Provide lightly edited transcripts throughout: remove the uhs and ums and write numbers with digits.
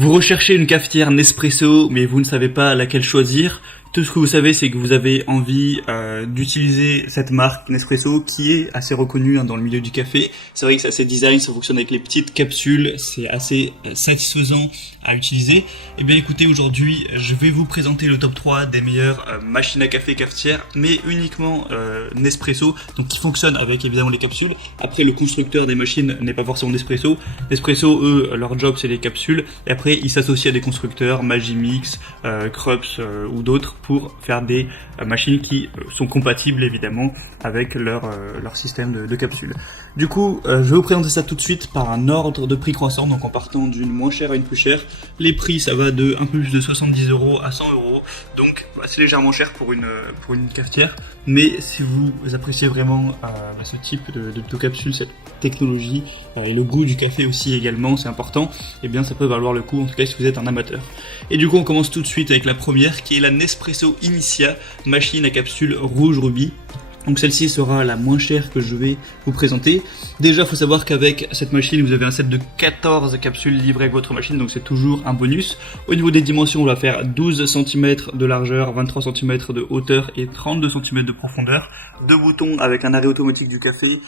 Vous recherchez une cafetière Nespresso, mais vous ne savez pas laquelle choisir. Tout ce que vous savez, c'est que vous avez envie d'utiliser cette marque Nespresso qui est assez reconnue dans le milieu du café. C'est vrai que c'est assez design, ça fonctionne avec les petites capsules, c'est assez satisfaisant à utiliser. Eh bien écoutez, aujourd'hui, je vais vous présenter le top 3 des meilleures machines à café cafetières, mais uniquement Nespresso, donc qui fonctionnent avec évidemment les capsules. Après, le constructeur des machines n'est pas forcément Nespresso. Nespresso, eux, leur job c'est les capsules, et après ils s'associent à des constructeurs, Magimix, Krups ou d'autres, pour faire des machines qui sont compatibles évidemment avec leur système de capsules. Du coup, je vais vous présenter ça tout de suite par un ordre de prix croissant, donc en partant d'une moins chère à une plus chère. Les prix, ça va de un peu plus de 70 € à 100 €, donc c'est légèrement cher pour une cafetière, mais si vous appréciez vraiment ce type de capsule, cette technologie et le goût du café aussi également, c'est important, et bien ça peut valoir le coup, en tout cas si vous êtes un amateur. Et du coup on commence tout de suite avec la première qui est la Nespresso Initia, machine à capsule rouge rubis. Donc celle-ci sera la moins chère que je vais vous présenter. Déjà, il faut savoir qu'avec cette machine, vous avez un set de 14 capsules livrées avec votre machine, donc c'est toujours un bonus. Au niveau des dimensions, on va faire 12 cm de largeur, 23 cm de hauteur et 32 cm de profondeur. Deux boutons avec un arrêt automatique du café.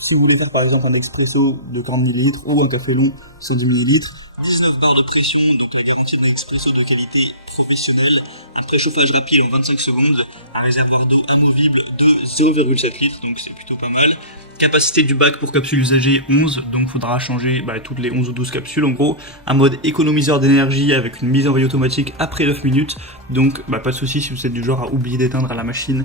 Si vous voulez faire par exemple un expresso de 30 ml ou un café long 110 ml. 19 barres de pression, donc la garantie d'un expresso de qualité professionnelle, un préchauffage rapide en 25 secondes, un réservoir d'eau amovible de 0,7 litres, donc c'est plutôt pas mal. Capacité du bac pour capsules usagées 11, donc il faudra changer toutes les 11 ou 12 capsules en gros. Un mode économiseur d'énergie avec une mise en veille automatique après 9 minutes, donc pas de souci si vous êtes du genre à oublier d'éteindre à la machine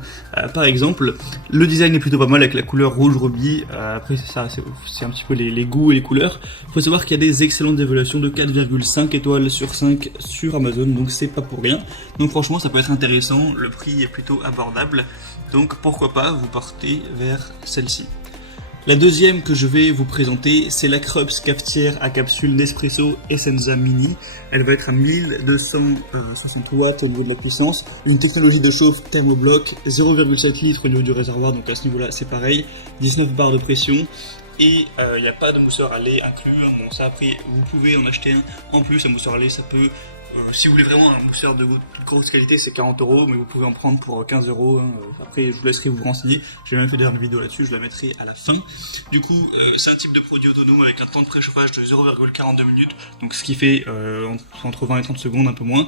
par exemple. Le design est plutôt pas mal avec la couleur rouge rubis, après c'est un petit peu les goûts et les couleurs. Il faut savoir qu'il y a des excellentes évaluations de 4,5 étoiles sur 5 sur Amazon, donc c'est pas pour rien. Donc franchement ça peut être intéressant, le prix est plutôt abordable, donc pourquoi pas vous partez vers celle-ci. La deuxième que je vais vous présenter, c'est la Krups cafetière à capsule Nespresso Essenza Mini. Elle va être à 1260 watts au niveau de la puissance, une technologie de chauffe thermobloc, 0,7 litres au niveau du réservoir, donc à ce niveau-là c'est pareil, 19 barres de pression. Et il n'y a pas de mousseur à lait inclus. Bon, ça après vous pouvez en acheter un en plus. Un mousseur à lait ça peut, si vous voulez vraiment un mousseur de grosse qualité, c'est 40 €, mais vous pouvez en prendre pour 15 €. Après je vous laisserai vous renseigner, j'ai même fait d'ailleurs une vidéo là-dessus, je la mettrai à la fin. Du coup c'est un type de produit autonome avec un temps de préchauffage de 0,42 minutes, donc ce qui fait entre 20 et 30 secondes, un peu moins.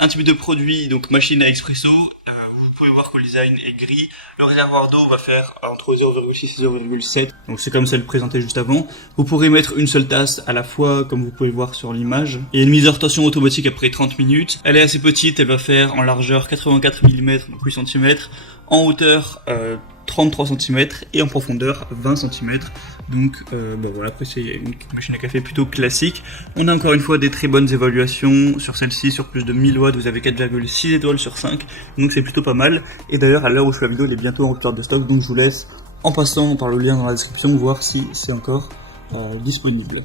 Un type de produit, donc machine à expresso, vous pouvez voir que le design est gris. Le réservoir d'eau va faire entre 0,6 et 0,7, donc c'est comme celle présentée juste avant. Vous pourrez mettre une seule tasse à la fois, comme vous pouvez voir sur l'image. Il y a une mise en rotation automatique après 30 minutes. Elle est assez petite, elle va faire en largeur 84 mm, donc 8 cm, en hauteur 33 cm et en profondeur 20 cm. Donc voilà, après c'est une machine à café plutôt classique. On a encore une fois des très bonnes évaluations sur celle-ci, sur plus de 1000 watts, vous avez 4,6 étoiles sur 5, donc c'est plutôt pas mal. Et d'ailleurs à l'heure où je fais la vidéo, elle est bientôt en rupture de stock, donc je vous laisse, en passant par le lien dans la description, voir si c'est encore disponible.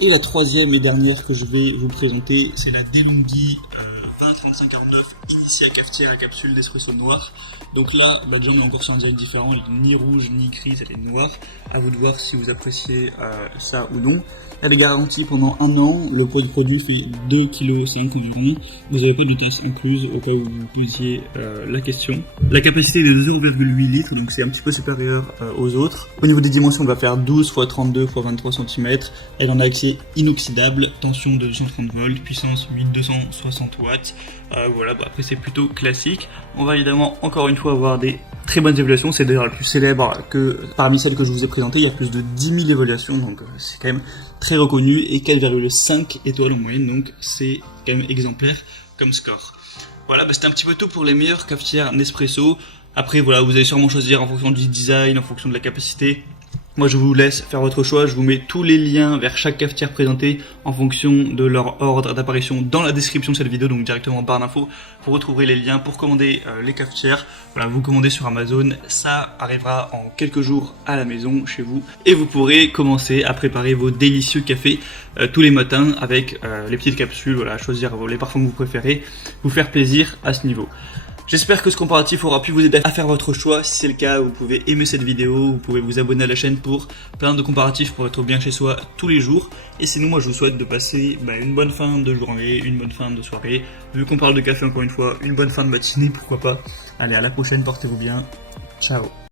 Et la troisième et dernière que je vais vous présenter, c'est la DeLonghi 203549 Initia cafetière à capsule d'espresso noir. Donc là, déjà on est encore sur un design différent, elle est ni rouge ni grise, elle est noire. À vous de voir si vous appréciez ça ou non. Elle est garantie pendant 1 an, le poids du produit fait 2,5 kg environ. Vous n'avez pas de tasse incluse au cas où vous posiez la question. La capacité est de 0,8 litres, donc c'est un petit peu supérieur aux autres. Au niveau des dimensions, on va faire 12 x 32 x 23 cm. Elle en a accès inoxydable, tension de 230 volts, puissance 1260 watts. Voilà, après c'est plutôt classique. On va évidemment encore une fois avoir des très bonnes évaluations, c'est d'ailleurs la plus célèbre que parmi celles que je vous ai présentées, il y a plus de 10 000 évaluations, donc c'est quand même très reconnu, et 4,5 étoiles en moyenne, donc c'est quand même exemplaire comme score. Voilà, c'était un petit peu tout pour les meilleures cafetières Nespresso. Après voilà, vous allez sûrement choisir en fonction du design, en fonction de la capacité. Moi je vous laisse faire votre choix, je vous mets tous les liens vers chaque cafetière présentée en fonction de leur ordre d'apparition dans la description de cette vidéo, donc directement en barre d'infos, vous retrouverez les liens pour commander les cafetières. Voilà, vous commandez sur Amazon, ça arrivera en quelques jours à la maison chez vous, et vous pourrez commencer à préparer vos délicieux cafés tous les matins avec les petites capsules, voilà, choisir les parfums que vous préférez, vous faire plaisir à ce niveau. J'espère que ce comparatif aura pu vous aider à faire votre choix. Si c'est le cas, vous pouvez aimer cette vidéo, vous pouvez vous abonner à la chaîne pour plein de comparatifs pour être bien chez soi tous les jours. Et sinon, moi je vous souhaite de passer une bonne fin de journée, une bonne fin de soirée. Vu qu'on parle de café encore une fois, une bonne fin de matinée, pourquoi pas. Allez, à la prochaine, portez-vous bien. Ciao.